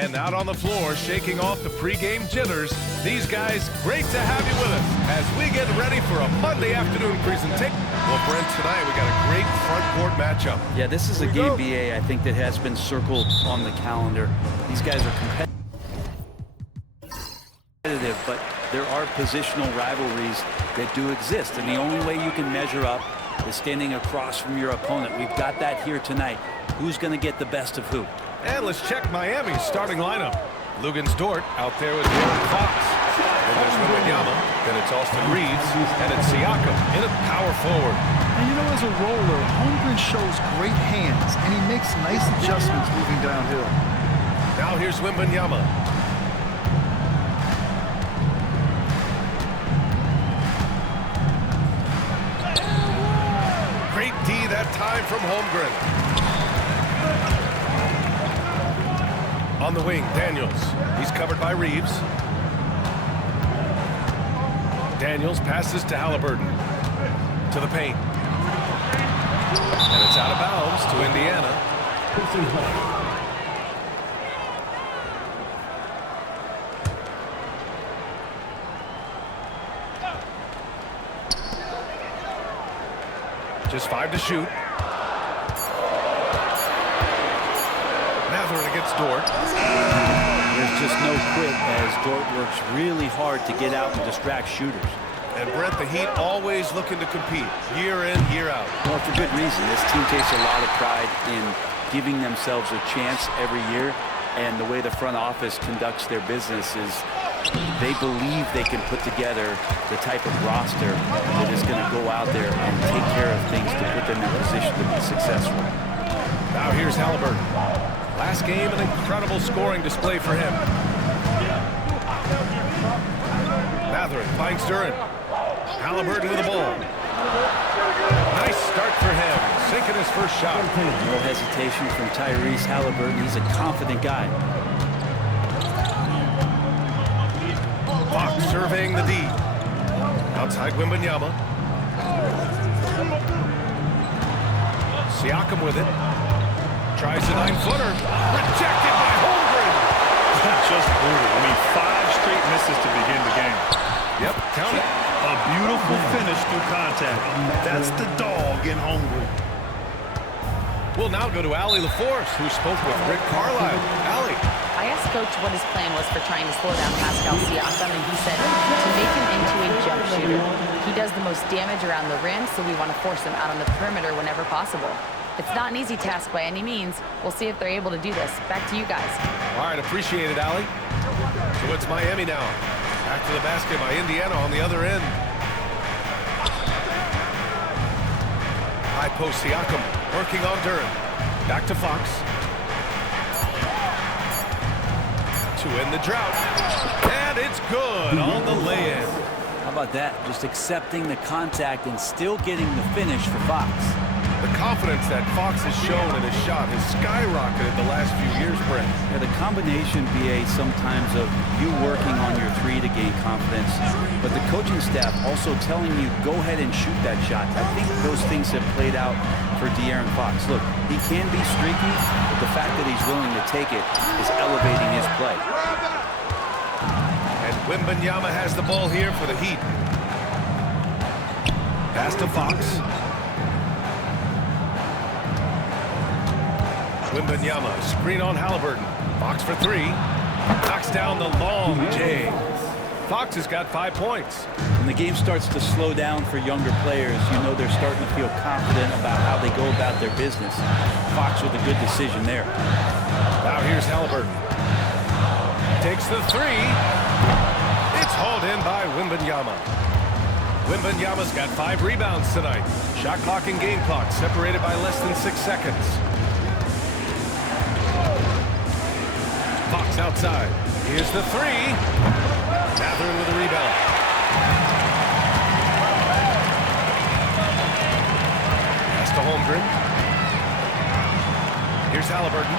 And out on the floor, shaking off the pregame jitters, these guys, great to have you with us as we get ready for a Monday afternoon presentation. Well, Brent, tonight we got a great front court matchup. Yeah, this is a game, BA, I think that has been circled on the calendar. These guys are competitive, but there are positional rivalries that do exist, and the only way you can measure up is standing across from your opponent. We've got that here tonight. Who's going to get the best of who? And let's check Miami's starting lineup. Lugens Dort out there with De'Aaron Fox. Then there's Wembanyama. Then it's Austin Reeves. And it's Siakam in at power forward. And you know, as a roller, Holmgren shows great hands, and he makes nice adjustments moving downhill. Now here's Wembanyama. Great D that time from Holmgren. On the wing, Daniels. He's covered by Reeves. Daniels passes to Halliburton. To the paint. And it's out of bounds to Indiana. Just 5 to shoot. Against Dort. There's just no quit as Dort works really hard to get out and distract shooters. And Brent, the Heat always looking to compete year in, year out. Well, for good reason. This team takes a lot of pride in giving themselves a chance every year, and the way the front office conducts their business is they believe they can put together the type of roster that is going to go out there and take care of things to put them in position to be successful. Now here's Halliburton. Last game, an incredible scoring display for him. Mathurin finds Duran. Halliburton with the ball. Nice start for him. Sinking his first shot. No hesitation from Tyrese Halliburton. He's a confident guy. Fox surveying the D. Outside Wembanyama. Siakam with it. Tries a 9-footer. Rejected by Holmgren. Just brutal. I mean, 5 straight misses to begin the game. Yep, count it. A beautiful finish through contact. That's the dog in Holmgren. We'll now go to Allie LaForce, who spoke with Rick Carlisle. Allie. I asked Coach what his plan was for trying to slow down Pascal Siakam, and he said to make him into a jump shooter. He does the most damage around the rim, so we want to force him out on the perimeter whenever possible. It's not an easy task by any means. We'll see if they're able to do this. Back to you guys. All right, appreciate it, Allie. So it's Miami now. Back to the basket by Indiana on the other end. High post Siakam working on Duran. Back to Fox. To end the drought. And it's good on the lay-in. How about that? Just accepting the contact and still getting the finish for Fox. The confidence that Fox has shown in his shot has skyrocketed the last few years, Brent. Yeah, the combination, BA, sometimes of you working on your three to gain confidence, but the coaching staff also telling you, go ahead and shoot that shot. I think those things have played out for De'Aaron Fox. Look, he can be streaky, but the fact that he's willing to take it is elevating his play. And Wembanyama has the ball here for the Heat. Pass to Fox. Wembanyama, screen on Halliburton. Fox for 3. Knocks down the long J. Fox has got 5 points. When the game starts to slow down for younger players, you know they're starting to feel confident about how they go about their business. Fox with a good decision there. Now here's Halliburton. Takes the 3. It's hauled in by Wembanyama. Wembanyama's got 5 rebounds tonight. Shot clock and game clock separated by less than 6 seconds. Fox outside. Here's the 3. Mathurin with a rebound. Pass to Holmgren. Here's Halliburton.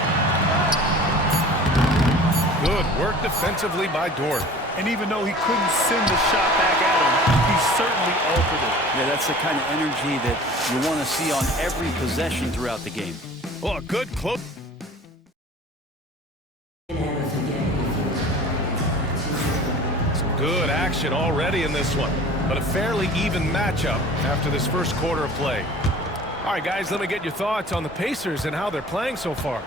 Good work defensively by Dort. And even though he couldn't send the shot back at him, he certainly altered it. Yeah, that's the kind of energy that you want to see on every possession throughout the game. Oh, a good close. Good action already in this one, but a fairly even matchup after this first quarter of play. All right, guys, let me get your thoughts on the Pacers and how they're playing so far.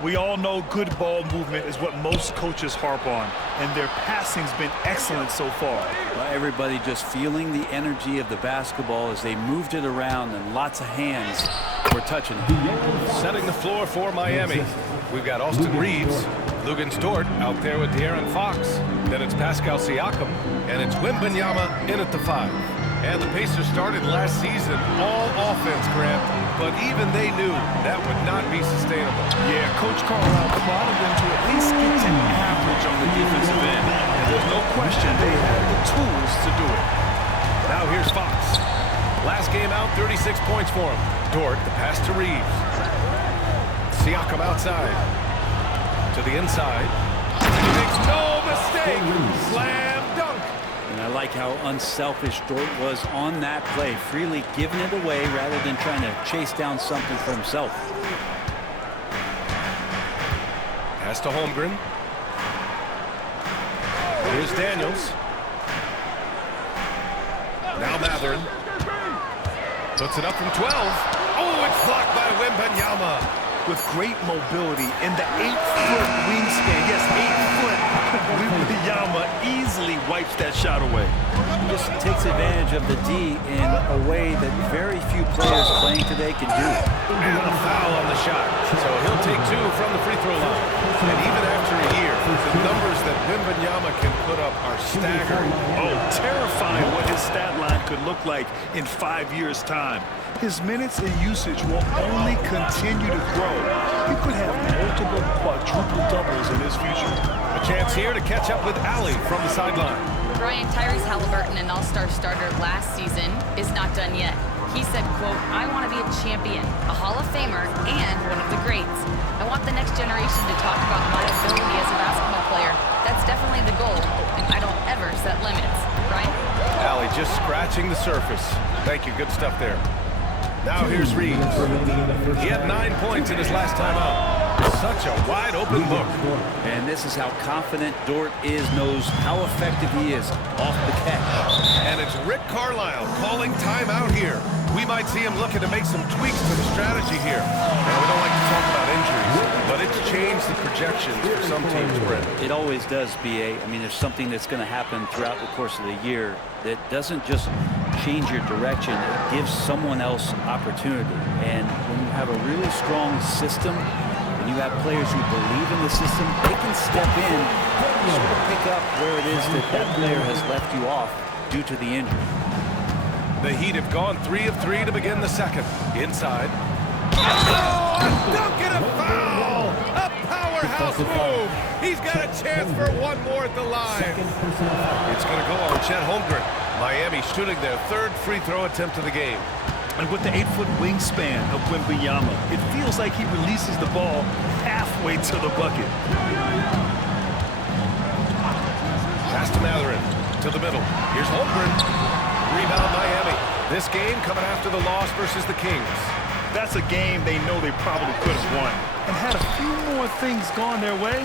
We all know good ball movement is what most coaches harp on, and their passing's been excellent so far. Well, everybody just feeling the energy of the basketball as they moved it around, and lots of hands were touching it. Setting the floor for Miami. We've got Austin Reeves, Luguentz Dort out there with De'Aaron Fox. Then it's Pascal Siakam, and it's Wembanyama in at the 5. And the Pacers started last season all offense, Grant, but even they knew that would not be sustainable. Yeah, Coach Carlisle prodded them to at least get to average on the defensive end, and there's no question they had the tools to do it. Now here's Fox. Last game out, 36 points for him. Dort, the pass to Reeves. Siakam outside. To the inside. He makes no mistake. Slam dunk. And I like how unselfish Dort was on that play, freely giving it away rather than trying to chase down something for himself. Pass to Holmgren. Here's Daniels. Now Matherin. Puts it up from 12. Oh, it's blocked by Wembanyama. With great mobility in the 8-foot wingspan, yes, 8 foot, Wembanyama easily wipes that shot away. He just takes advantage of the D in a way that very few players playing today can do. And a foul on the shot. So he'll take 2 from the free throw line. And even after a year, the numbers that Wembanyama can put up are staggering. Oh, terrifying what his stat line could look like in 5 years' time. His minutes and usage will only continue to grow. He could have multiple quadruple doubles in his future. A chance here to catch up with Allie from the sideline. Brian, Tyrese Halliburton, an all-star starter last season, is not done yet. He said, quote, "I want to be a champion, a Hall of Famer, and one of the greats. I want the next generation to talk about my ability as a basketball player. That's definitely the goal, and I don't ever set limits." Brian? Allie just scratching the surface. Thank you. Good stuff there. Now here's Reeves. He had 9 points in his last time out. Such a wide open look. And this is how confident Dort knows how effective he is off the catch. And it's Rick Carlisle calling timeout here. We might see him looking to make some tweaks to the strategy here. And we don't like to talk about injuries, but it's changed the projections for some teams, Brent. It always does, B.A. I mean, there's something that's going to happen throughout the course of the year that doesn't just change your direction. It gives someone else opportunity. And when you have a really strong system, and you have players who believe in the system, they can step in and sort of pick up where it is that that player has left you off due to the injury. The Heat have gone 3 of 3 to begin the second. Inside. Oh, a dunk and a foul! A powerhouse move! He's got a chance for one more at the line. It's going to go on Chet Holmgren. Miami shooting their 3rd free throw attempt of the game. And with the 8-foot wingspan of Wembanyama, it feels like he releases the ball halfway to the bucket. Pass to Matherin. To the middle. Here's Holmgren. Rebound Miami. This game coming after the loss versus the Kings. That's a game they know they probably could have won. And had a few more things gone their way,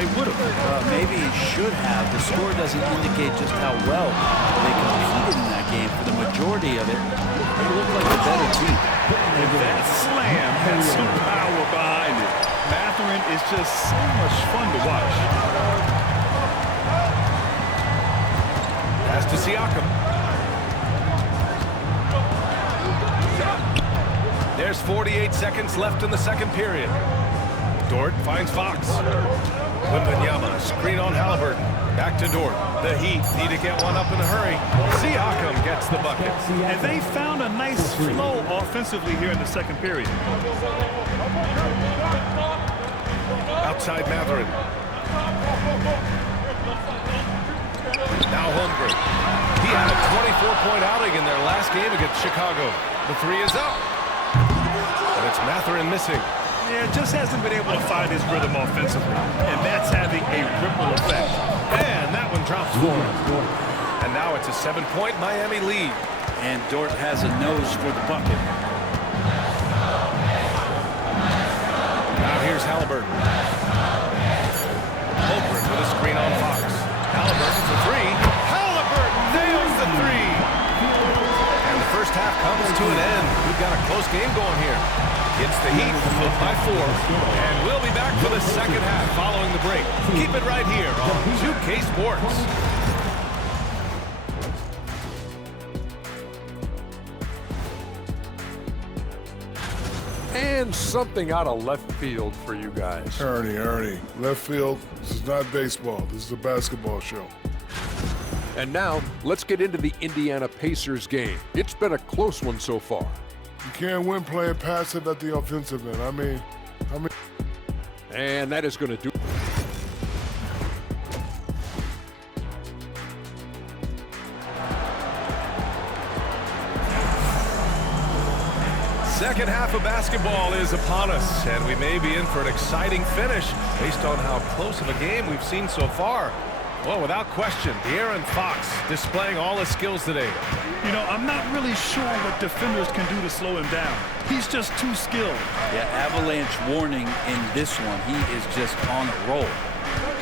they would have. Maybe should have. The score doesn't indicate just how well they competed in that game. For the majority of it, they look like a better team. And that slam had some power behind it. Matherin is just so much fun to watch. Pass to Siakam. There's 48 seconds left in the second period. Dort finds Fox. Wembanyama, screen on Halliburton. Back to Dort. The Heat need to get one up in a hurry. Siakam gets the bucket. And they found a nice flow offensively here in the second period. Outside Matherin. Now Holmgren. He had a 24-point outing in their last game against Chicago. The 3 is up. And it's Matherin missing. Yeah, just hasn't been able to find his rhythm offensively. And that's having a ripple effect. And that one drops for him. And now it's a 7-point Miami lead. And Dort has a nose for the bucket. Now here's Halliburton. Holmgren with a screen on Fox. Halliburton for 3. close game going here. It's the Heat up by 4. And we'll be back for the second half following the break. Keep it right here on 2K Sports. And something out of left field for you guys. Ernie, left field, this is not baseball. This is a basketball show. And now, let's get into the Indiana Pacers game. It's been a close one so far. You can't win playing passive at the offensive end. I mean. And that is going to do. Second half of basketball is upon us, and we may be in for an exciting finish based on how close of a game we've seen so far. Well, without question, De'Aaron Fox displaying all his skills today. You know, I'm not really sure what defenders can do to slow him down. He's just too skilled. Yeah, avalanche warning in this one. He is just on a roll.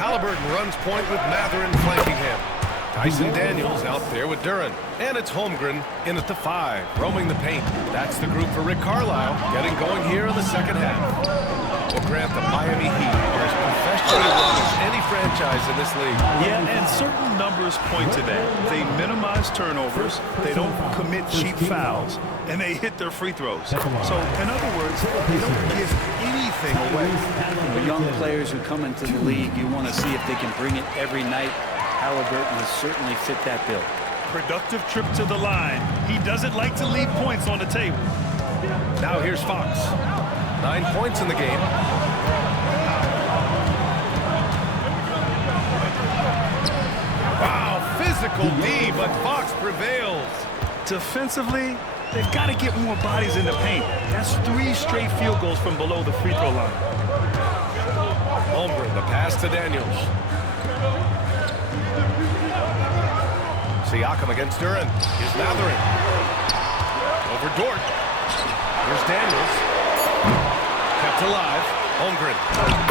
Halliburton runs point with Matherin flanking him. Tyson Daniels out there with Duren. And it's Holmgren in at the 5, roaming the paint. That's the group for Rick Carlisle, getting going here in the second half. We'll grant the Miami Heat are as professionally run as any franchise in this league. Yeah, and certain numbers point to that. They minimize turnovers, they don't commit cheap fouls, and they hit their free throws. So, in other words, they don't give anything away. For young players who come into the league, you want to see if they can bring it every night. Halliburton has certainly fit that bill. Productive trip to the line. He doesn't like to leave points on the table. Now here's Fox. 9 points in the game. Wow, physical D, but Fox prevails. Defensively, they've got to get more bodies in the paint. That's 3 straight field goals from below the free throw line. Holmgren, the pass to Daniels. Siakam against Duren. Here's Matherin. Over Dort. Here's Daniels. Kept alive. Holmgren.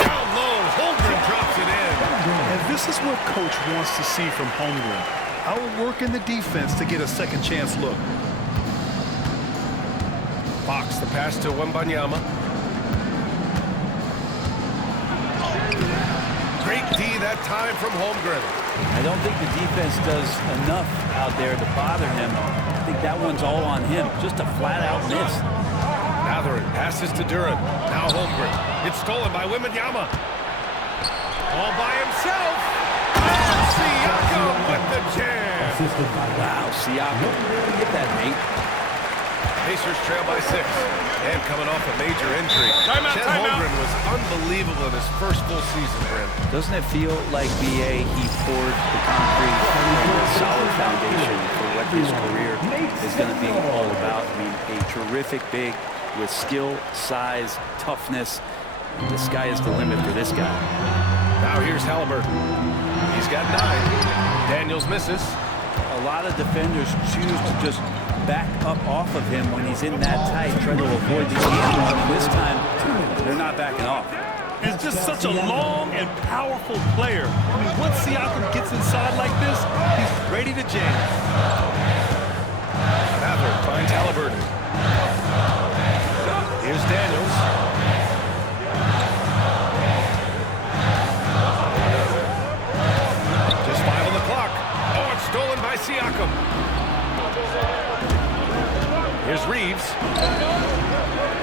Down low. Holmgren drops it in. And this is what coach wants to see from Holmgren. Outworking the defense to get a second chance look. Fox, the pass to Wembanyama. Great D that time from Holmgren. I don't think the defense does enough out there to bother him. I think that one's all on him. Just a flat-out miss. Matherin passes to Duren. Now Holmgren. It's stolen by Wembanyama. All by himself. And Siakam with the jam. Wow, Siakam. Get that, mate. Pacers trail by 6. And coming off a major injury. Chet Holmgren was unbelievable in his first full season, Brent. Doesn't it feel like BA, he poured the concrete and a solid foundation for what his career is going to be all about? I mean, a terrific big with skill, size, toughness. The sky is the limit for this guy. Now here's Halliburton. He's got 9. Daniels misses. A lot of defenders choose to just back up off of him when he's in that tight, trying to avoid the handle. And this time, they're not backing off. It's just such a long and powerful player. I mean, once Siakam gets inside like this, he's ready to jam. Matherin finds Halliburton. Here's Daniels. Just 5 on the clock. Oh, it's stolen by Siakam. Here's Reeves.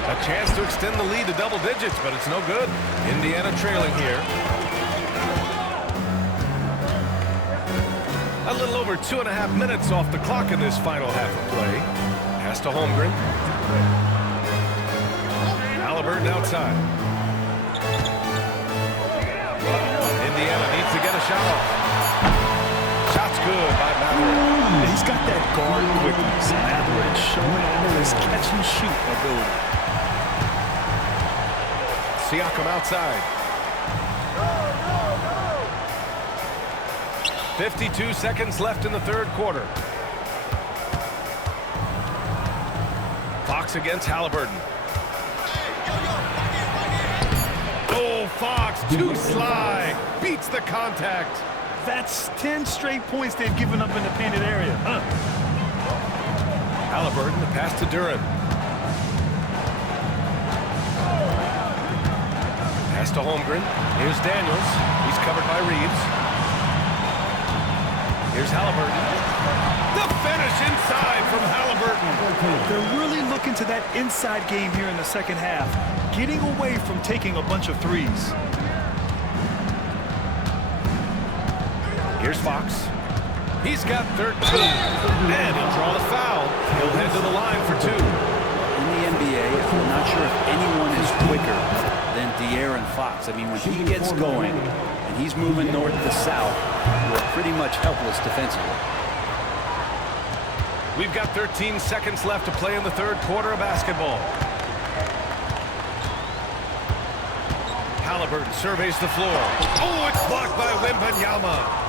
A chance to extend the lead to double digits, but it's no good. Indiana trailing here. A little over 2.5 minutes off the clock in this final half of play. Pass to Holmgren. Halliburton outside. Indiana needs to get a shot off. Shot's good by Matherin. He's got that guard quickness. Matherin showing off his catch-and-shoot ability. Siakam outside. 52 seconds left in the third quarter. Fox against Halliburton. Oh, Fox, too sly. Beats the contact. That's 10 straight points they've given up in the painted area. Halliburton, the pass to Duren. Pass to Holmgren. Here's Daniels. He's covered by Reeves. Here's Halliburton. The finish inside from Halliburton. They're really looking to that inside game here in the second half, getting away from taking a bunch of threes. Here's Fox. He's got 13. And he'll draw the foul. He'll head to the line for 2. In the NBA, I'm not sure if anyone is quicker than De'Aaron Fox. I mean, when he gets going and he's moving north to south, we're pretty much helpless defensively. We've got 13 seconds left to play in the third quarter of basketball. Halliburton surveys the floor. Oh, it's blocked by Wembanyama.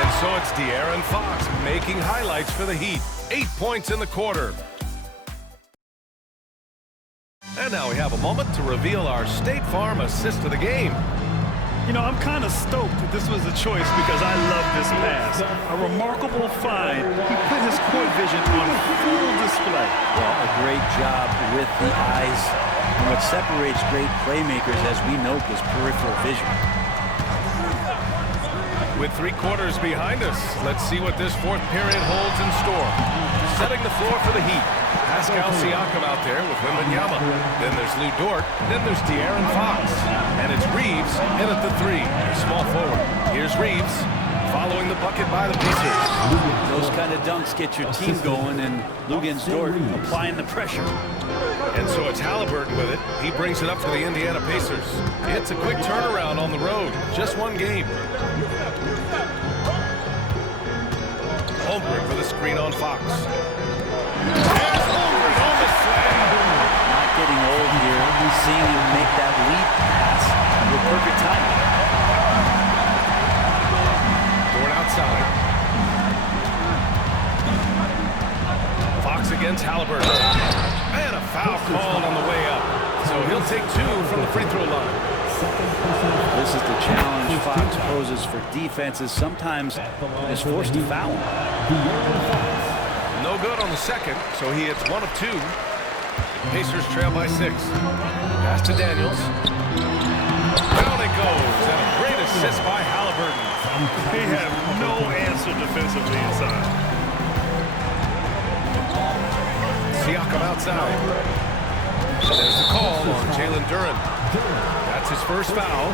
And so it's De'Aaron Fox making highlights for the Heat. 8 points in the quarter. And now we have a moment to reveal our State Farm assist of the game. You know, I'm kind of stoked that this was a choice because I love this pass. A remarkable find. He put his court vision on full display. Well, a great job with the eyes. And what separates great playmakers, as we know, is peripheral vision. With 3 quarters behind us, let's see what this fourth period holds in store. Setting the floor for the Heat. Pascal Siakam out there with Wembanyama. Then there's Lou Dort. Then there's De'Aaron Fox. And it's Reeves in at the 3. Small forward. Here's Reeves following the bucket by the Pacers. Those kind of dunks get your team going, and Lugens Dort applying the pressure. And so it's Halliburton with it. He brings it up for the Indiana Pacers. It's a quick turnaround on the road. Just 1 game. Holmgren with a screen on Fox. There's Holmgren on the slam. Not getting old here. Seeing him make that lead pass with perfect timing. Going outside. Fox against Halliburton. And a foul called on the way up. So he'll take 2 from the free throw line. This is the challenge Fox poses for defenses. Sometimes is forced to foul him. No good on the second, so he hits 1 of 2. Pacers trail by 6. Pass to Daniels. Down it goes, and a great assist by Halliburton. They have no answer defensively inside. Siakam outside. There's the call on Jalen Duren. That's his first foul.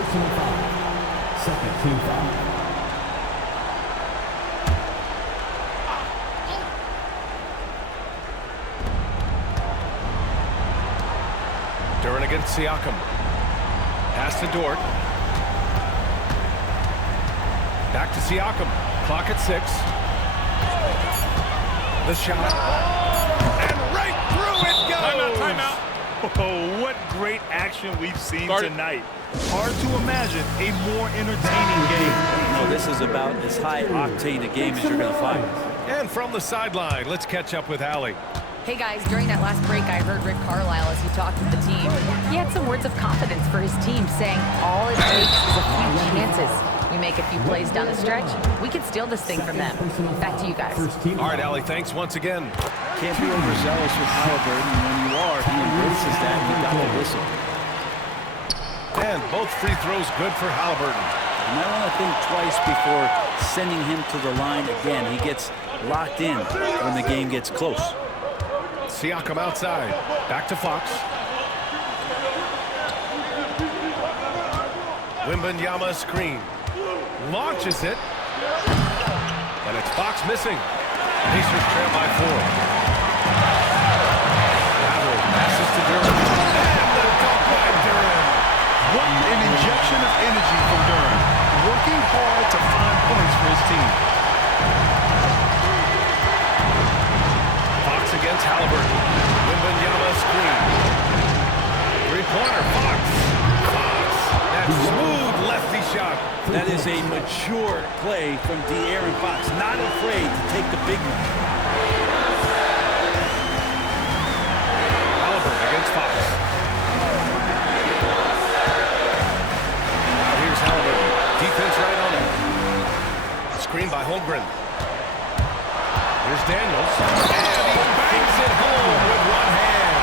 Second team foul. Duren against Siakam. Pass to Dort. Back to Siakam. Clock at 6. The shot. And right through it goes. Timeout. Oh, what great action we've seen tonight. Hard to imagine a more entertaining game. No, this is about as high octane a game as you're going to find. And from the sideline, let's catch up with Allie. Hey guys, during that last break, I heard Rick Carlisle as he talked with the team. He had some words of confidence for his team, saying all it takes is a few chances. We make a few plays down the stretch, we can steal this thing from them. Back to you guys. All right, Allie, thanks once again. Can't be overzealous with Halliburton. When you are, he embraces that. He got the whistle. And both free throws good for Halliburton. You might want to think twice before sending him to the line again. He gets locked in when the game gets close. Siakam outside. Back to Fox. Wembanyama screen. Launches it. And it's Fox missing. Pacers trail by 4. Rather passes to Duren. And the dunk by Duren. What an injection of energy from Duren. Working hard to find points for his team. Fox against Halliburton. Wembanyama screen. Three-pointer, Fox. Fox. That smooth lefty shot. That is a mature play from De'Aaron Fox. Not afraid to take the big one. Halliburton against Fox. Now here's Halliburton. Defense right on him. Screen by Holmgren. Here's Daniels. And he bangs it home with one hand.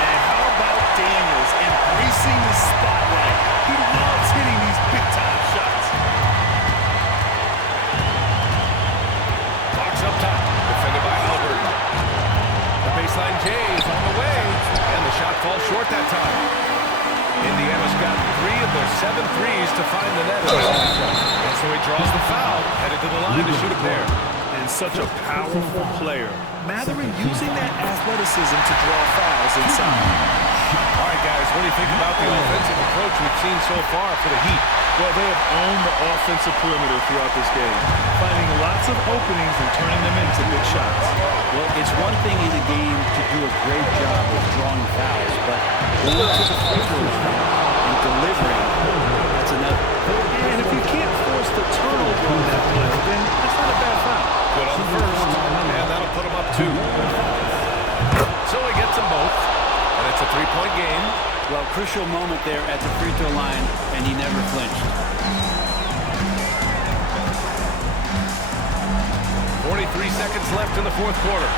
And how 7 threes to find the net in this matchup. And so he draws the foul, headed to the line to shoot a pair. And such a powerful player. Matherin using that athleticism to draw fouls inside. All right, guys, what do you think about the offensive approach we've seen so far for the Heat? Well, they have owned the offensive perimeter throughout this game, finding lots of openings and turning them into big shots. Well, it's one thing in a game to do a great job of drawing fouls, but going to the free throw line and delivering, that's another. And if you can't force the turnover on that play, then that's not a bad foul. Good on the first, and that'll put him up 2. So he gets them both, and it's a 3-point game. Well, crucial moment there at the free throw line, and he never flinched. 43 seconds left in the fourth quarter.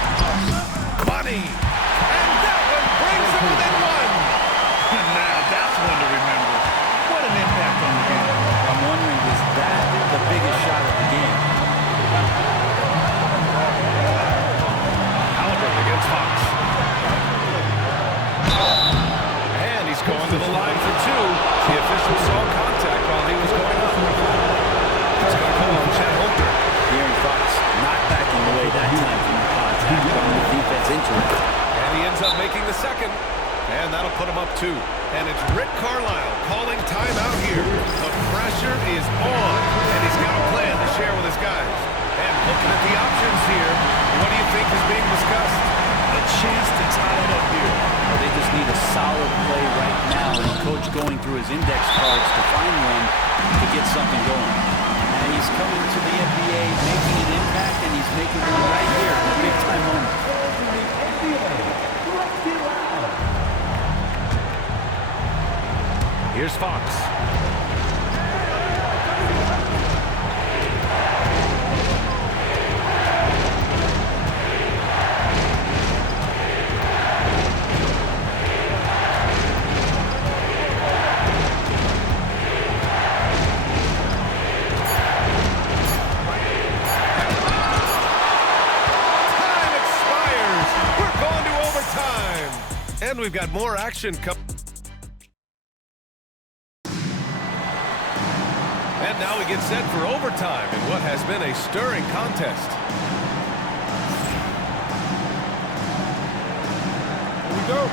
Money! And that one brings him within 1! Now that's one to remember. What an impact on the game. I'm wondering, is that the biggest shot of the game? Halliburton against Fox. And he's going to the line for 2. The official saw contact while he was going up. It's going to come on Chet Holmgren. De'Aaron Fox not backing away that time from the contact, putting the defense into it. And he ends up making the second. And that'll put him up 2. And it's Rick Carlisle calling timeout here. The pressure is on, and he's got a plan to share with his guys. And looking at the options here, what do you think is being discussed? A chance to tie it up here. Well, they just need a solid play right now, and the coach going through his index cards to find one to get something going. And he's coming to the NBA, making an impact, and he's making one right here in a big-time moment. Here's Fox. And we've got more action coming. And now we get set for overtime in what has been a stirring contest. Here we go.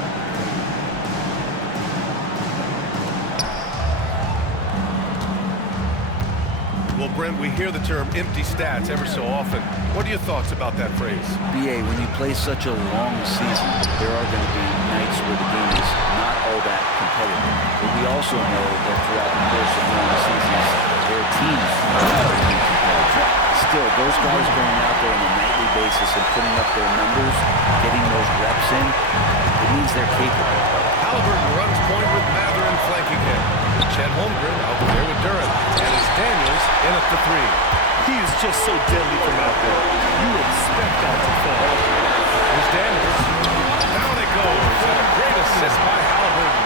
Well, Brent, we hear the term empty stats ever so often. What are your thoughts about that phrase? BA, when you play such a long season, there are going to be nights where the game is not all that competitive. But we also know that throughout the course of long seasons, there are teams that are competitive. Still, those guys going out there on a nightly basis and putting up their numbers, getting those reps in, it means they're capable. Halliburton runs point with Matherin flanking him. Chet Holmgren out there with Durant. And it's Daniels in at the 3. He is just so deadly from out there. You expect that to fall. Here's Daniels. Down it goes. And a great assist by Halliburton.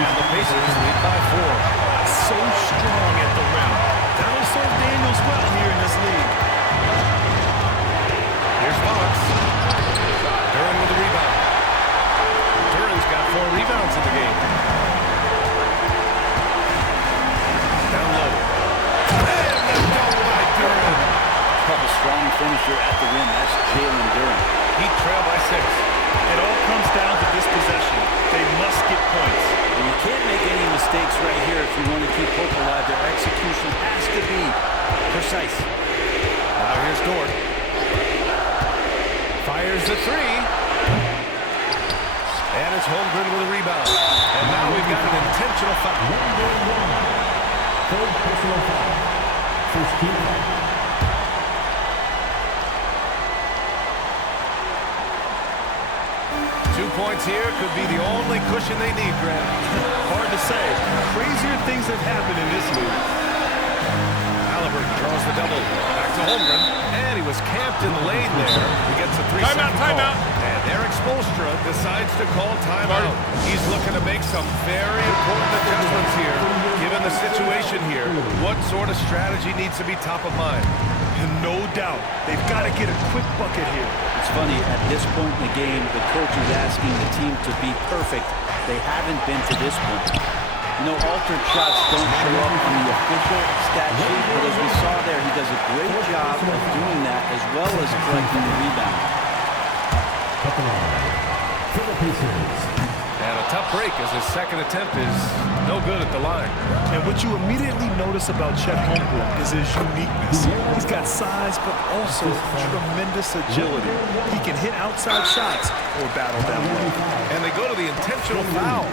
And the Pacers lead by 4. So strong at the rim. That'll serve Daniels well here in this league. Here's Fox. Durant with the rebound. Durant's got 4 rebounds in the game. Down low. And the dunk by Durant. A strong finisher at the rim. That's Jalen Durant. Heat trail by 6. It all comes down to this possession. They must get points. And you can't make any mistakes right here if you want to keep hope alive. Their execution has to be precise. Now here's Dort. Fires the 3. And it's Holmgren with a rebound. And now we've got an intentional foul. Third personal foul. First team foul. 2 points here could be the only cushion they need, Grant. Hard to say. Crazier things have happened in this league. Halliburton draws the double. Back to Holmgren. And he was camped in the lane there. He gets a 3-second call. And Eric Spoelstra decides to call timeout. He's looking to make some very important adjustments here. Given the situation here, what sort of strategy needs to be top of mind? And no doubt, they've got to get a quick bucket here. It's funny, at this point in the game, the coach is asking the team to be perfect. They haven't been to this point. You know, altered shots don't show up on the official stat sheet, but as we saw there, he does a great job of doing that as well as collecting the rebound. At the line for the Pacers. And a tough break as his second attempt is no good at the line. And what you immediately notice about Chet Holmgren is his uniqueness. He's got size, but also tremendous agility. He can hit outside shots or battle down low. And they go to the intentional foul.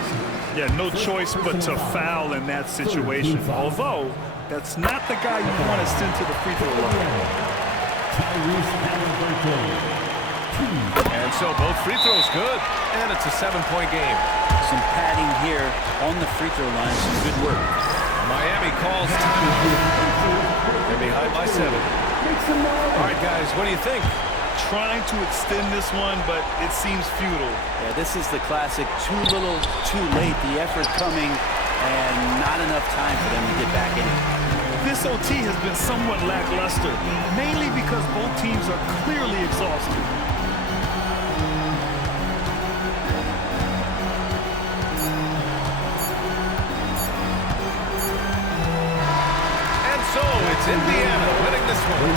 Yeah, no choice but to foul in that situation. Although, that's not the guy you want to send to the free throw line. And so both free throws good, and it's a 7-point game. Some padding here on the free throw line, some good work. Miami calls timeout. They're behind by 7. All right, guys, what do you think? Trying to extend this one, but it seems futile. Yeah, this is the classic too little, too late. The effort coming and not enough time for them to get back in it. This OT has been somewhat lackluster, mainly because both teams are clearly exhausted. And so it's Indiana winning this one.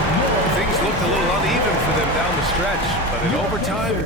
Things looked a little uneven for them down the stretch, but in overtime,